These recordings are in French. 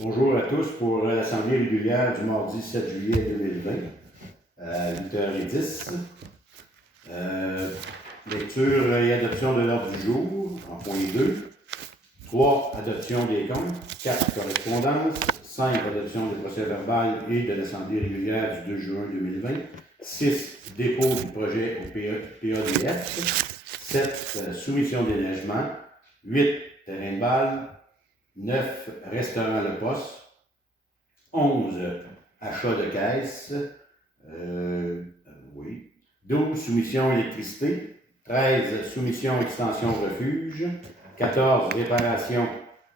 Bonjour à tous pour l'Assemblée régulière du mardi 7 juillet 2020 à 8h10. Lecture et adoption de l'ordre du jour en point 2. 3. Adoption des comptes. 4. Correspondance. 5. Adoption des procès-verbal et de l'Assemblée régulière du 2 juin 2020. 6. Dépôt du projet au PADF. 7. Soumission des déneigements. 8. Terrain de balle. 9. Restaurant Le Poste. 11. Achat de caisse. 12. Soumission électricité. 13. Soumission extension refuge. 14. Réparation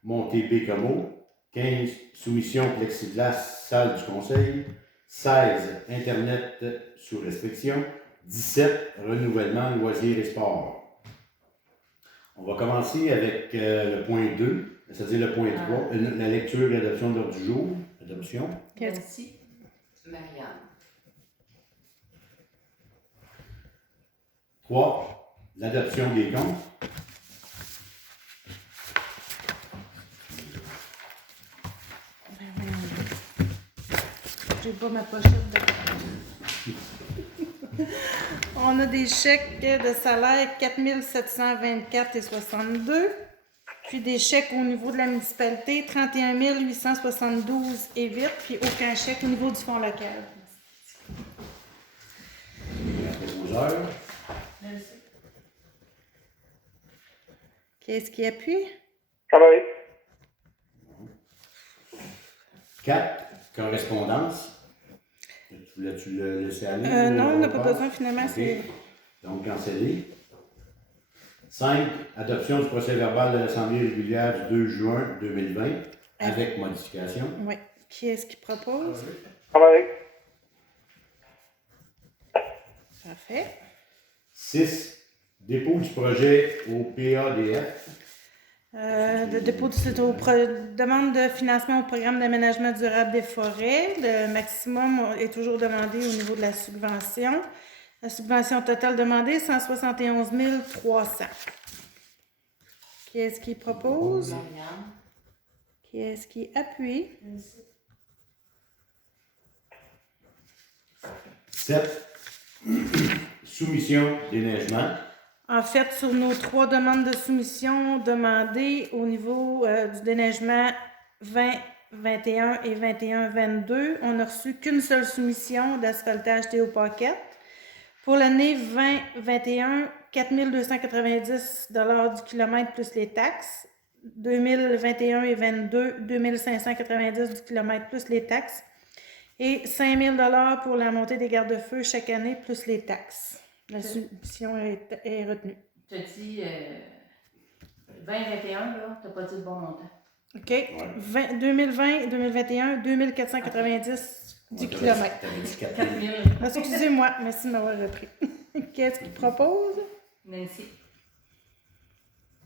montée Bécomo. 15. Soumission plexiglas salle du conseil. 16. Internet sous restriction. 17. Renouvellement loisirs et sports. On va commencer avec le point 2, c'est-à-dire le point 3, la lecture et l'adoption de l'ordre du jour. Adoption. Merci, Marianne. 3. L'adoption des comptes. J'ai pas ma pochette de... On a des chèques de salaire 4 724,62. Puis des chèques au niveau de la municipalité 31 872,8. Puis aucun chèque au niveau du fonds local. Proposeur. Merci. Qu'est-ce qui appuie? Travail. 4. Correspondance. Tu l'as laissé aller? Non, on n'a pas repart? besoin finalement. Okay. C'est... Donc, cancellé. 5. Adoption du procès-verbal de l'Assemblée régulière du 2 juin 2020 avec modification. Oui. Qui est-ce qui propose? Travail. Parfait. 6. Dépôt du projet au PADF. Le dépôt de demande de financement au programme d'aménagement durable des forêts. Le maximum est toujours demandé au niveau de la subvention. La subvention totale demandée, 171 300. Qui est-ce qui propose? Marianne. Qui est-ce qui appuie? Merci. 7. Soumission déneigement. En fait, sur nos 3 demandes de soumission demandées au niveau du déneigement 2021 et 21-22, on n'a reçu qu'une seule soumission d'asphaltage Théo Paquette. Pour l'année 2021, 4 290 $ du kilomètre plus les taxes. 2021 et 22, 2 590 du kilomètre plus les taxes. Et 5 000 $ pour la montée des garde-feux chaque année plus les taxes. La soumission est retenue. Tu as dit 2021, là, tu n'as pas dit le bon montant. OK. 2020, 2021, 2 490 du kilomètre. Tu avais dit 4 4 000. 000. Excusez-moi, merci de m'avoir repris. Qu'est-ce qu'il propose? Nancy.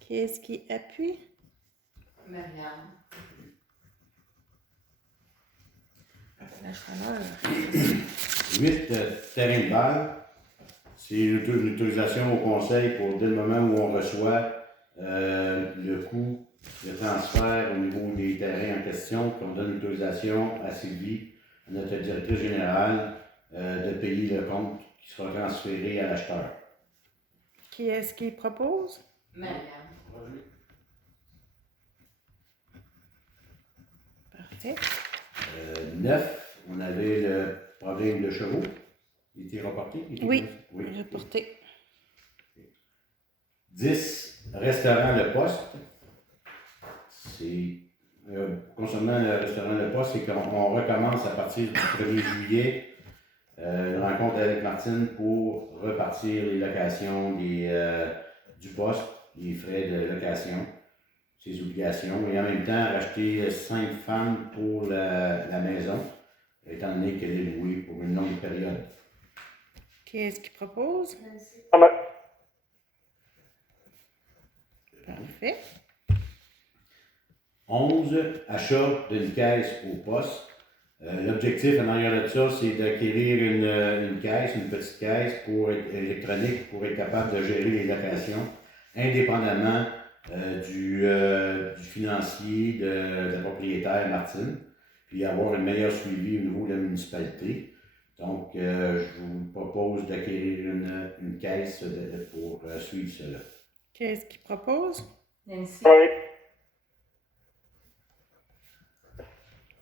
Qu'est-ce qui appuie? Marianne. La chaleur. 8. Terrain de balle. C'est une autorisation au conseil pour dès le moment où on reçoit le coût de transfert au niveau des terrains en question, qu'on donne l'autorisation à Sylvie, notre directrice générale, de payer le compte qui sera transféré à l'acheteur. Qui est-ce qui propose? Marianne. Parfait. 9. On avait le problème de chevaux. Il était reporté? Oui. Reporté. 10. Restaurant Le Poste. C'est concernant le restaurant Le Poste, c'est qu'on recommence à partir du 1er juillet une rencontre avec Martine pour repartir les locations du poste, les frais de location, ses obligations, et en même temps racheter 5 femmes pour la maison, étant donné qu'elle est louée pour une longue période. Qui est-ce qui propose? Travail. Parfait. 11. Achat d'une caisse au poste. L'objectif en arrière de ça, c'est d'acquérir une caisse, une petite caisse électronique pour être capable de gérer les locations, indépendamment du financier de la propriétaire Martine, puis avoir un meilleur suivi au niveau de la municipalité. Donc, je vous propose d'acquérir une caisse pour suivre cela. Qui est-ce qui propose? Nancy.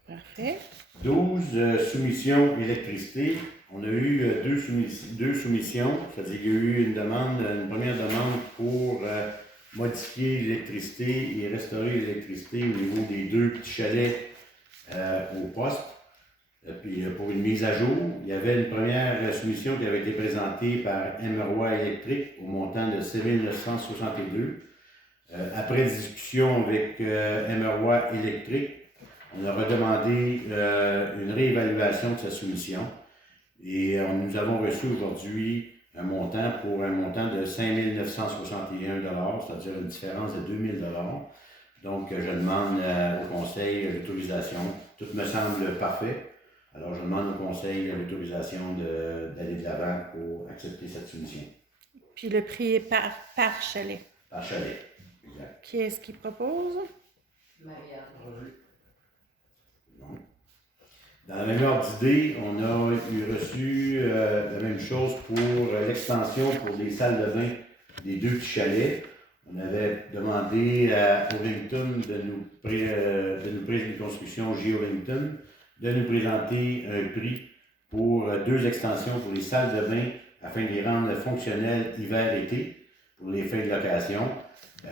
Parfait. 12 soumissions électricité. On a eu deux soumissions, c'est-à-dire qu'il y a eu une première demande pour modifier l'électricité et restaurer l'électricité au niveau des 2 petits chalets au poste. Puis pour une mise à jour, il y avait une première soumission qui avait été présentée par Emeroy Électrique au montant de 7 962. Après discussion avec Emeroy Électrique, on a redemandé une réévaluation de sa soumission et nous avons reçu aujourd'hui un montant de 5 961 $, c'est-à-dire une différence de 2 000 $. Donc, je demande au Conseil l'autorisation. Tout me semble parfait. Alors, je demande au Conseil l'autorisation d'aller de l'avant pour accepter cette soumission. Puis le prix est par chalet. Par chalet, exact. Qui est-ce qui propose? Marianne. Bon. Dans la même ordre d'idée, on a reçu la même chose pour l'extension pour les salles de bain des 2 petits chalets. On avait demandé à Ovington de nous présenter une construction J. Ovington, de nous présenter un prix pour 2 extensions pour les salles de bain afin de les rendre fonctionnelles hiver-été pour les fins de location.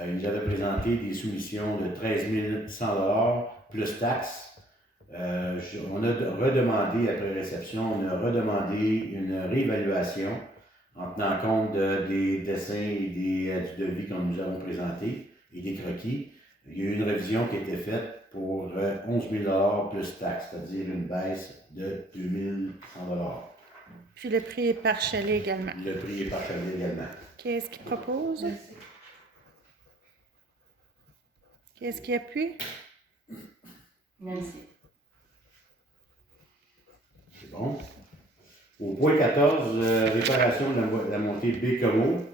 Ils nous avaient présenté des soumissions de 13 100 $ plus taxes. On a redemandé, après réception, une réévaluation en tenant compte des dessins et du devis qu'on nous avons présenté et des croquis. Il y a eu une révision qui a été faite pour 11 000 $ plus taxes, c'est-à-dire une baisse de 2 100 $. Puis le prix est par chalet également. Le prix est par chalet également. Qui est-ce qui propose? Nancy. Qui est-ce qui appuie? Nancy. C'est bon. Au point 14, réparation de la montée Bécomo.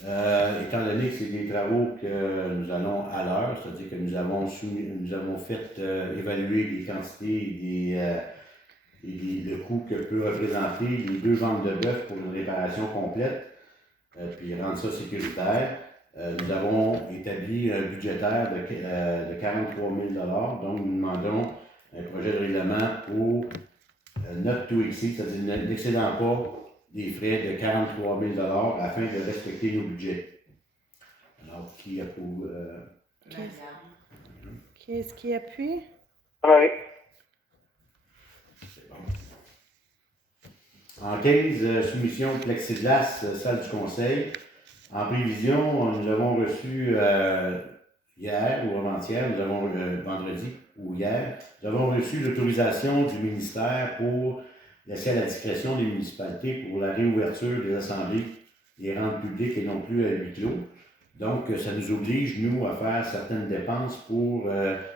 Étant donné que c'est des travaux que nous allons à l'heure, c'est-à-dire que nous avons fait évaluer les quantités et le coût que peut représenter les 2 ventes de bœuf pour une réparation complète, puis rendre ça sécuritaire. Nous avons établi un budgétaire de 43 000 $, donc nous demandons un projet de règlement pour not to exceed, c'est-à-dire n'excédant pas des frais de 43 000 $ afin de respecter nos budgets. Alors, qui approuve? Marianne. Qui est-ce qui appuie? Oui. C'est bon. En 15, soumission plexiglas, salle du conseil. En prévision, nous avons reçu hier ou avant-hier, vendredi ou hier, nous avons reçu l'autorisation du ministère pour laisser à la discrétion des municipalités pour la réouverture des assemblées et rendre publiques et non plus à huis clos. Donc, ça nous oblige, nous, à faire certaines dépenses pour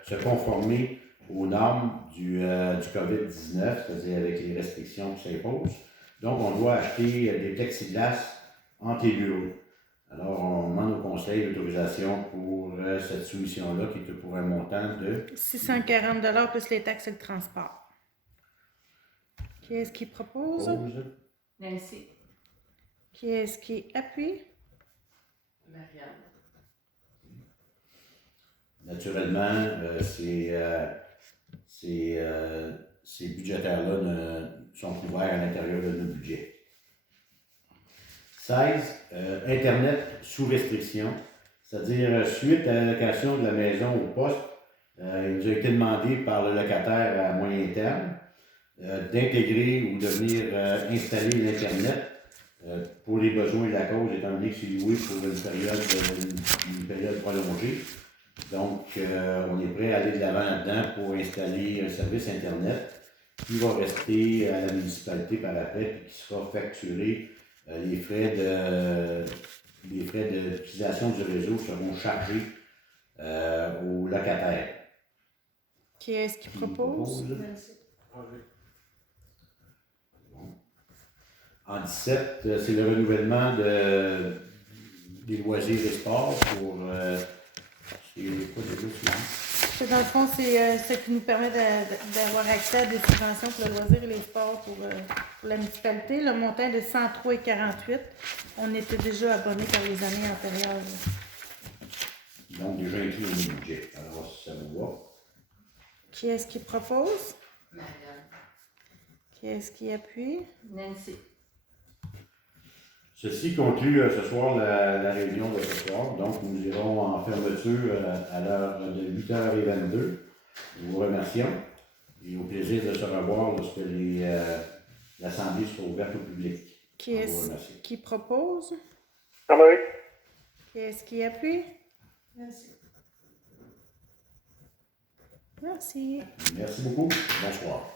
se conformer aux normes du COVID-19, c'est-à-dire avec les restrictions qui s'imposent. Donc, on doit acheter des plexiglas anti-bureaux. Alors, on demande au Conseil l'autorisation pour cette soumission-là qui est pour un montant de 640 $ plus les taxes et le transport. Qui est-ce qui propose? Nancy. Qui est-ce qui appuie? Marianne. Naturellement, ces budgétaires-là sont couverts à l'intérieur de nos budgets. 16. Internet sous restriction, c'est-à-dire suite à l'allocation de la maison au poste, il nous a été demandé par le locataire à moyen terme d'intégrer ou de venir installer l'Internet pour les besoins de la cause, étant donné que c'est loué pour une période prolongée. Donc, on est prêt à aller de l'avant là-dedans pour installer un service Internet qui va rester à la municipalité par après et qui sera facturé. Les frais d'utilisation du réseau seront chargés aux locataires. Qui est-ce qui propose? Nancy. En 17, c'est le renouvellement des loisirs et sports pour C'est quoi les deux suivants? Dans le fond, c'est ce qui nous permet d'avoir accès à des subventions pour le loisir et les sports pour la municipalité. Le montant est de 103,48. On était déjà abonnés par les années antérieures. Donc, déjà inclus dans le budget. Alors, si ça vous va. Qui est-ce qui propose? Marianne. Qui est-ce qui appuie? Nancy. Ceci conclut ce soir la réunion de ce soir. Donc, nous irons en fermeture à l'heure de 8h22. Nous vous remercions et au plaisir de se revoir lorsque l'Assemblée sera ouverte au public. Qui est-ce qui propose? Oui. Qui est-ce qui appuie? Nancy. Merci. Merci beaucoup. Bonsoir.